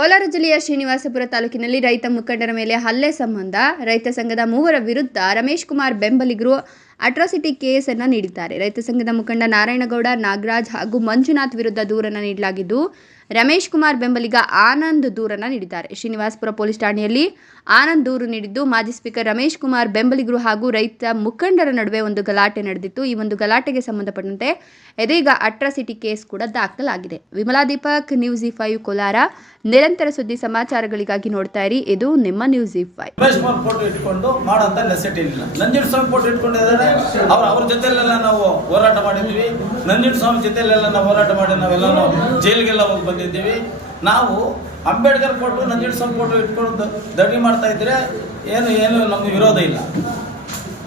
ಕೋಲಾರ ಜಿಲ್ಲೆಯ ಶ್ರೀನಿವಾಸಪುರ ತಾಲೂಕಿನಲ್ಲಿ ರೈತ ಮುಖಂಡರ ಮೇಲೆ ಹಲ್ಲೆ ಸಂಬಂಧ ರೈತ ಸಂಘದ ಮೂವರ ವಿರುದ್ಧ ರಮೇಶ್ ಕುಮಾರ್ ಬೆಂಬಲಿಗರು ಅಟ್ರಾಸಿಟಿ ಕೇಸನ್ನು ನೀಡಿದ್ದಾರೆ. ರೈತ ಸಂಘದ ಮುಖಂಡ ನಾರಾಯಣಗೌಡ, ನಾಗರಾಜ್ ಹಾಗೂ ಮಂಜುನಾಥ್ ವಿರುದ್ಧ ದೂರನ್ನು ನೀಡಲಾಗಿದ್ದು, ರಮೇಶ್ ಕುಮಾರ್ ಬೆಂಬಲಿಗ ಆನಂದ್ ದೂರನ್ನು ನೀಡಿದ್ದಾರೆ. ಶ್ರೀನಿವಾಸಪುರ ಪೊಲೀಸ್ ಠಾಣೆಯಲ್ಲಿ ಆನಂದ್ ದೂರು ನೀಡಿದ್ದು, ಮಾಜಿ ಸ್ಪೀಕರ್ ರಮೇಶ್ ಕುಮಾರ್ ಬೆಂಬಲಿಗರು ಹಾಗೂ ರೈತ ಮುಖಂಡರ ನಡುವೆ ಒಂದು ಗಲಾಟೆ ನಡೆದಿತ್ತು. ಈ ಒಂದು ಗಲಾಟೆಗೆ ಸಂಬಂಧಪಟ್ಟಂತೆ ಇದೀಗ ಅಟ್ರಾಸಿಟಿ ಕೇಸ್ ಕೂಡ ದಾಖಲಾಗಿದೆ. Vimala Deepak, news E five Kolar. ನಿರಂತರ ಸುದ್ದಿ ಸಮಾಚಾರಗಳಿಗಾಗಿ ನೋಡ್ತಾ ಇರಿ. ಇದು ನಿಮ್ಮ ನ್ಯೂಸ್ ಇ ಫೈವ್. ಅವ್ರ ಅವ್ರ ಜೊತೆಲೆಲ್ಲ ನಾವು ಹೋರಾಟ ಮಾಡಿದ್ವಿ. ನಂಜುಂಡ ಸ್ವಾಮಿ ಜೊತೆಲೆಲ್ಲ ನಾವು ಹೋರಾಟ ಮಾಡಿ ನಾವೆಲ್ಲ ಜೈಲಿಗೆಲ್ಲ ಹೋಗಿ ಬಂದಿದ್ದೀವಿ. ನಾವು ಅಂಬೇಡ್ಕರ್ ಫೋಟೋ ನಂಜುಂಡ ಸ್ವಾಮಿ ಫೋಟೋ ಇಟ್ಕೊಂಡು ದಡಿ ಮಾಡ್ತಾ ಇದ್ರೆ ಏನು ಏನು ನಮ್ಗೆ ವಿರೋಧ ಇಲ್ಲ.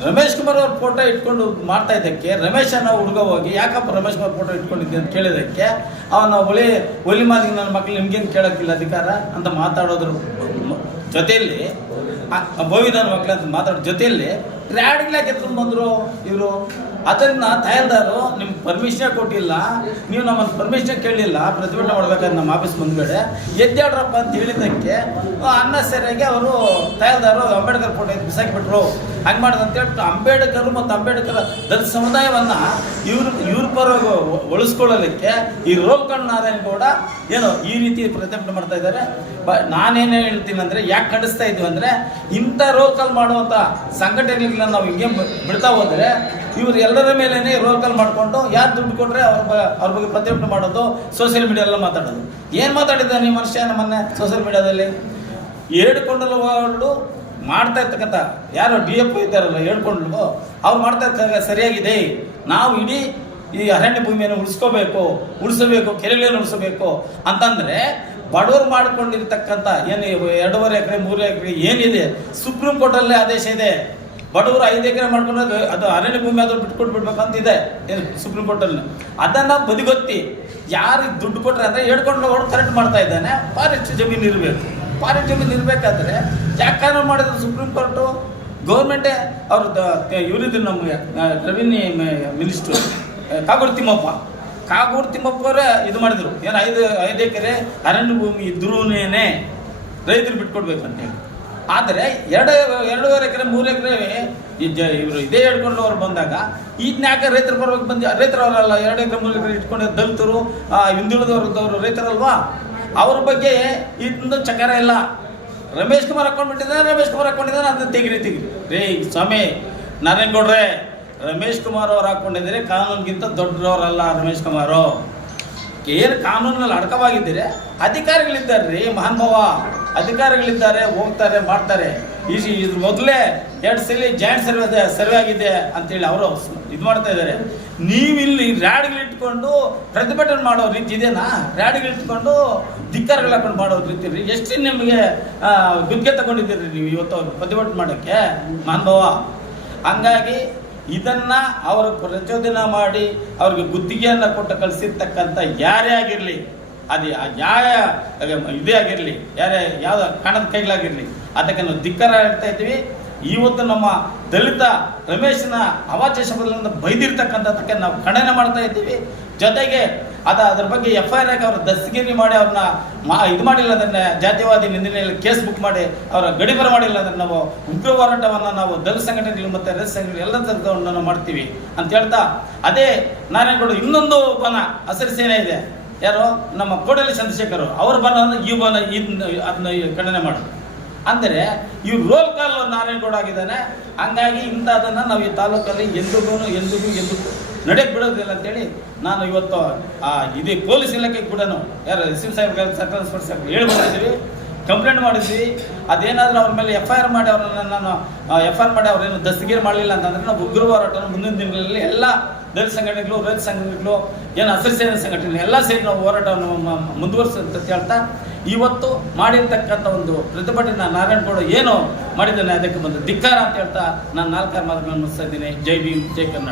ರಮೇಶ್ ಕುಮಾರ್ ಅವ್ರ ಫೋಟೋ ಇಟ್ಕೊಂಡು ಮಾಡ್ತಾ ಇದ್ದಕ್ಕೆ, ರಮೇಶ್ ಅನ್ನೋ ಹುಡುಗ ಹೋಗಿ, ಯಾಕಪ್ಪ ರಮೇಶ್ ಕುಮಾರ್ ಫೋಟೋ ಇಟ್ಕೊಂಡಿದ್ದೆ ಅಂತ ಕೇಳಿದಕ್ಕೆ ಅವನ ಒಲಿ ಒಲಿ ಮಾತಿಗೆ ನನ್ನ ಮಕ್ಳು ನಿಮ್ಗೇನು ಕೇಳೋಕ್ಕಿಲ್ಲ ಅಧಿಕಾರ ಅಂತ ಮಾತಾಡೋದ್ರ ಜೊತೆಯಲ್ಲಿ ಬೋವಿದಾನ ಮಕ್ಕಳ ಮಾತಾಡೋ ಜೊತೆಯಲ್ಲಿ ರ್ಯಾಡ್ಗಳಾಗಿ ಎತ್ಕೊಂಡು ಬಂದರು ಇವರು. ಅದನ್ನ ತಯಾರ್ದಾರು ನಿಮ್ಗೆ ಪರ್ಮಿಷನ್ ಕೊಟ್ಟಿಲ್ಲ, ನೀವು ನಮ್ಮನ್ನು ಪರ್ಮಿಷನ್ ಕೇಳಲಿಲ್ಲ ಪ್ರತಿಭಟನೆ ಮಾಡ್ಬೇಕಾದ್ರೆ ನಮ್ಮ ಆಫೀಸ್ ಮುಂದ್ಗಡೆ. ಎದ್ದಾಡ್ರಪ್ಪ ಅಂತ ಹೇಳಿದ್ದಕ್ಕೆ ಅನ್ನ ಸರಿಯಾಗಿ ಅವರು ತಯಾರ್ದಾರು ಅಂಬೇಡ್ಕರ್ ಫೋಟೋ ಬಿಸಾಕಿಬಿಟ್ರು. ಹಂಗೆ ಹೇಳ್ಬಿಟ್ಟು ಅಂಬೇಡ್ಕರ್ ಮತ್ತು ಅಂಬೇಡ್ಕರ್ ದಲಿತ ಸಮುದಾಯವನ್ನ ಇವ್ರ ಇವ್ರ ಪರ ಉಳಿಸ್ಕೊಳ್ಳಲಿಕ್ಕೆ ಈ ರೋಲ್ಕಣ್ ನಾರಾಯಣ್ ಗೌಡ ಏನು ಈ ರೀತಿ ಪ್ರತಿಭಟನೆ ಮಾಡ್ತಾ ಇದ್ದಾರೆ. ಬ, ನಾನೇನು ಹೇಳ್ತೀನಿ ಅಂದರೆ, ಯಾಕೆ ಕಡಿಸ್ತಾ ಇದ್ವಿ ಅಂದರೆ, ಇಂಥ ರೋಕಲ್ ಕಾಲ್ ಮಾಡುವಂಥ ಸಂಘಟನೆಗಳನ್ನ ನಾವು ಹಿಂಗೆ ಬಿಡ್ತಾ ಹೋದರೆ ಇವರು ಎಲ್ಲರ ಮೇಲೇ ರೋಲ್ ಕಾಲ್ ಮಾಡಿಕೊಂಡು ಯಾರು ದುಡ್ಡು ಕೊಟ್ಟರೆ ಅವ್ರ ಅವ್ರ ಬಗ್ಗೆ ಪ್ರತಿಭಟನೆ ಮಾಡೋದು ಸೋಷಿಯಲ್ ಮೀಡಿಯಾ ಮಾತಾಡೋದು. ಏನು ಮಾತಾಡಿದ್ದಾನೆ ಈ ಮನುಷ್ಯ ಮೊನ್ನೆ ಸೋಷಿಯಲ್ ಮೀಡಿಯಾದಲ್ಲಿ ಹೇಳ್ಕೊಂಡಲ್ಲ ವಾರ್ಡು ಮಾಡ್ತಾ ಇರ್ತಕ್ಕಂಥ ಯಾರು ಡಿ ಎಫ್ ಇದ್ದಾರಲ್ಲ ಹೇಳ್ಕೊಂಡ್ಲು ಅವ್ರು ಮಾಡ್ತಾ ಇರ್ತಾರೆ ಸರಿಯಾಗಿದೆ. ನಾವು ಇಡೀ ಈ ಅರಣ್ಯ ಭೂಮಿಯನ್ನು ಉಳಿಸ್ಕೋಬೇಕು, ಉಳಿಸಬೇಕು, ಕೆರೆಗಳನ್ನು ಉಳಿಸಬೇಕು ಅಂತಂದ್ರೆ ಬಡವರು ಮಾಡಿಕೊಂಡಿರ್ತಕ್ಕಂಥ ಏನು ಎರಡೂವರೆ ಎಕರೆ, ಮೂರು ಎಕರೆ ಏನಿದೆ ಸುಪ್ರೀಂ ಕೋರ್ಟಲ್ಲೇ ಆದೇಶ ಇದೆ. ಬಡವರು ಐದು ಎಕರೆ ಮಾಡ್ಕೊಂಡಾಗ ಅದು ಅರಣ್ಯ ಭೂಮಿ ಆದ್ರೂ ಬಿಟ್ಕೊಟ್ಟು ಬಿಡ್ಬೇಕಂತ ಇದೆ ಸುಪ್ರೀಂ ಕೋರ್ಟಲ್ಲಿ ಅದನ್ನ ಬದಿಗೊತ್ತಿ, ಯಾರಿಗೆ ದುಡ್ಡು ಕೊಟ್ರೆ ಅಂದ್ರೆ ಹೇಳ್ಕೊಂಡು ಅವ್ರು ಕರೆಕ್ಟ್ ಮಾಡ್ತಾ ಇದ್ದಾನೆ. ಫಾರೆಸ್ಟ್ ಜಮೀನು ಇರಬೇಕು. ಫಾರೆಸ್ಟ್ ಜಮೀನು ಇರಬೇಕಾದ್ರೆ ಯಾಕೆ ಕಾನೂನು ಮಾಡಿದ್ರು ಸುಪ್ರೀಂ ಕೋರ್ಟು ಗೌರ್ಮೆಂಟೇ ಅವ್ರ ಇವರಿದ್ರು ನಮಗೆ ರೆವಿನ್ಯೂ ಮಿನಿಸ್ಟ್ರು ಕಾಗೋಡು ತಿಮ್ಮಪ್ಪ. ಕಾಗೋಡು ತಿಮ್ಮಪ್ಪ ಅವರೇ ಇದು ಮಾಡಿದ್ರು. ಏನು ಐದು ಐದು ಎಕರೆ ಅರಣ್ಯ ಭೂಮಿ ಇದ್ರೂನೇನೆ ರೈತರು ಬಿಟ್ಕೊಡ್ಬೇಕಂತೇಳಿ ಆದರೆ ಎರಡು ಎರಡೂವರೆ ಎಕರೆ ಮೂರು ಎಕರೆ ಇವರು ಇದೇ ಹೇಳ್ಕೊಂಡು ಅವ್ರು ಬಂದಾಗ ಇದನ್ನ ಯಾಕೆ ರೈತರು ಬರ್ಬೇಕು ಬಂದು ರೈತರವರಲ್ಲ ಎರಡು ಎಕರೆ ಮೂರು ಎಕರೆ ಇಟ್ಕೊಂಡು ದಲಿತರು ಆ, ಹಿಂದುಳಿದವ್ರದವರು ರೈತರಲ್ವಾ? ಅವ್ರ ಬಗ್ಗೆ ಇದೊಂದು ಚಕಾರ ಇಲ್ಲ. ರಮೇಶ್ ಕುಮಾರ್ ಹಾಕೊಂಡ್ಬಿಟ್ಟಿದ್ದಾನೆ ರಮೇಶ್ ಕುಮಾರ್ ಹಾಕೊಂಡಿದ್ದಾರೆ ಅದನ್ನ ತೆಗಿರಿ ತೆಗಿರಿ. ರೇ ಸ್ವಾಮಿ ನಾರಾಯಣಗೌಡ್ರೆ ರಮೇಶ್ ಕುಮಾರ್ ಅವ್ರು ಹಾಕೊಂಡಿದ್ರೆ ಕಾನೂನಿಗಿಂತ ದೊಡ್ಡವರಲ್ಲ ರಮೇಶ್ ಕುಮಾರು. ಏನು ಕಾನೂನಲ್ಲಿ ಅಡಕವಾಗಿದ್ದೀರಿ? ಅಧಿಕಾರಿಗಳಿದ್ದಾರೆ ರೀ ಮಹಾನುಭಾವ ಅಧಿಕಾರಿಗಳಿದ್ದಾರೆ, ಹೋಗ್ತಾರೆ, ಮಾಡ್ತಾರೆ. ಈ ಇದ್ರ ಮೊದಲೇ ಎರಡು ಸಲ ಜಾಯಿಂಟ್ ಸರ್ವೆ ಸರ್ವೆ ಆಗಿದೆ ಅಂತೇಳಿ ಅವರು ಇದು ಮಾಡ್ತಾ ಇದ್ದಾರೆ. ನೀವಿಲ್ಲಿ ರ್ಯಾಡ್ಗಳಿಟ್ಕೊಂಡು ಪ್ರತಿಭಟನೆ ಮಾಡೋ ರೀತಿ ಇದೇನಾ? ರ್ಯಾಡ್ಗಳಿಟ್ಕೊಂಡು ಧಿಕ್ಕಾರಗಳು ಹಾಕೊಂಡು ಮಾಡೋ ರೀತಿ ರೀ ಎಷ್ಟು ನಿಮಗೆ ಗುತ್ತಿಗೆ ತಗೊಂಡಿದ್ದೀರಿ ನೀವು ಇವತ್ತು ಪ್ರತಿಭಟನೆ ಮಾಡೋಕ್ಕೆ? ಮಾನ್ಭವ ಹಂಗಾಗಿ ಇದನ್ನ ಅವರು ಪ್ರಚೋದನೆ ಮಾಡಿ ಅವ್ರಿಗೆ ಗುತ್ತಿಗೆಯನ್ನು ಕೊಟ್ಟು ಕಳಿಸಿರ್ತಕ್ಕಂಥ ಯಾರೇ ಆಗಿರಲಿ ಅದು ಯಾವ ಇದೇ ಆಗಿರಲಿ, ಯಾರೇ ಯಾವ್ದು ಕಾಣದ ಕೈಗಳಾಗಿರಲಿ, ಅದಕ್ಕೆ ನಾವು ಧಿಕ್ಕಾರ ಹೇಳ್ತಾ ಇದ್ದೀವಿ. ಇವತ್ತು ನಮ್ಮ ದಲಿತ ರಮೇಶನ ಅವಾಚ್ಯ ಶಬ್ದಗಳನ್ನು ಬೈದಿರ್ತಕ್ಕಂಥದ್ದಕ್ಕೆ ನಾವು ಖಂಡನೆ ಮಾಡ್ತಾ ಇದ್ದೀವಿ. ಜೊತೆಗೆ ಅದ ಅದ್ರ ಬಗ್ಗೆ ಎಫ್ ಐ ಆರ್ ಆಗಿ ಅವ್ರ ದಸ್ತಗಿರಿ ಮಾಡಿ ಅವ್ರನ್ನ ಮಾ ಇದು ಮಾಡಿಲ್ಲ ಅದನ್ನ ಜಾತಿವಾದಿ ನಿಂದನೆಯಲ್ಲಿ ಕೇಸ್ ಬುಕ್ ಮಾಡಿ ಅವರ ಗಡಿಬರ ಮಾಡಿಲ್ಲ ಅದನ್ನ ನಾವು ಉಗ್ರ ಹೋರಾಟವನ್ನು ನಾವು ದಲಿತ ಸಂಘಟನೆಗಳು ಮತ್ತು ರೈತ ಸಂಘಟನೆ ಎಲ್ಲ ತರದವನ್ನು ನಾವು ಮಾಡ್ತೀವಿ ಅಂತ ಹೇಳ್ತಾ. ಅದೇ ನಾರಾಯಣಗೌಡ ಇನ್ನೊಂದು ಒಬ್ಬನ ಹಸಿರು ಸೇನೆ ಇದೆ. ಯಾರು? ನಮ್ಮ ಕೋಡಲಿ ಚಂದ್ರಶೇಖರ್ ಅವರು. ಬಂದ ಈ ಬನ ಅದನ್ನ ಖಂಡನೆ ಮಾಡೋದು ಅಂದರೆ ಇವ್ರು ರೋಲ್ ಕಾಲ್ ನಾರಾಯಣಗೌಡ ಆಗಿದ್ದಾನೆ. ಹಂಗಾಗಿ ಇಂಥದನ್ನು ನಾವು ಈ ತಾಲೂಕಲ್ಲಿ ಎಂದಿಗೂ ಎಂದಿಗೂ ಎಂದಿಗೂ ನಡೆಯಕ್ಕೆ ಬಿಡೋದಿಲ್ಲ ಅಂತೇಳಿ ನಾನು ಇವತ್ತು ಆ, ಇದೇ ಪೊಲೀಸ್ ಇಲಾಖೆ ಕೂಡ ಯಾರು ಎಸ್ ಎಂ ಸಾಹೇಬ್ ಸರ್ಕಾರ ಸ್ಪರ್ಶ ಹೇಳಿ ಬಂದಿದ್ದೀವಿ ಕಂಪ್ಲೇಂಟ್ ಮಾಡಿದ್ವಿ. ಅದೇನಾದ್ರೂ ಅವ್ರ ಮೇಲೆ ಎಫ್ ಐ ಆರ್ ಮಾಡಿ ಅವ್ರನ್ನ ನಾನು ಎಫ್ ಐ ಆರ್ ಮಾಡಿ ಅವ್ರೇನು ದಸ್ತಗೀರ್ ಮಾಡಲಿಲ್ಲ ಅಂತಂದ್ರೆ ನಾವು ಉಗ್ರ ಹೋರಾಟವನ್ನು ಮುಂದಿನ ದಿನಗಳಲ್ಲಿ ಎಲ್ಲ ದಲಿತ ಸಂಘಟನೆಗಳು, ರೈತ ಸಂಘಟನೆಗಳು, ಏನು ಹಸಿರು ಸೇನೆ ಸಂಘಟನೆ ಎಲ್ಲ ಸೇರಿ ನಾವು ಹೋರಾಟವನ್ನು ಮ- ಮುಂದುವರಿಸ ಅಂತ ಹೇಳ್ತಾ, ಇವತ್ತು ಮಾಡಿರ್ತಕ್ಕಂಥ ಒಂದು ಪ್ರತಿಭಟನೆ ನಾರಾಯಣಗೌಡ ಏನು ಮಾಡಿದ್ದಾನೆ, ಅದಕ್ಕೆ ಒಂದು ಧಿಕ್ಕಾರ ಅಂತ ಹೇಳ್ತಾ ನಾನು ನಾಲ್ಕಾರು ಮಾತುಗಳನ್ನು ಮುಗಿಸ್ತಾ ಇದ್ದೀನಿ. ಜೈ ಭೀಮ್, ಜೈ ಕರ್ನಾಟಕ.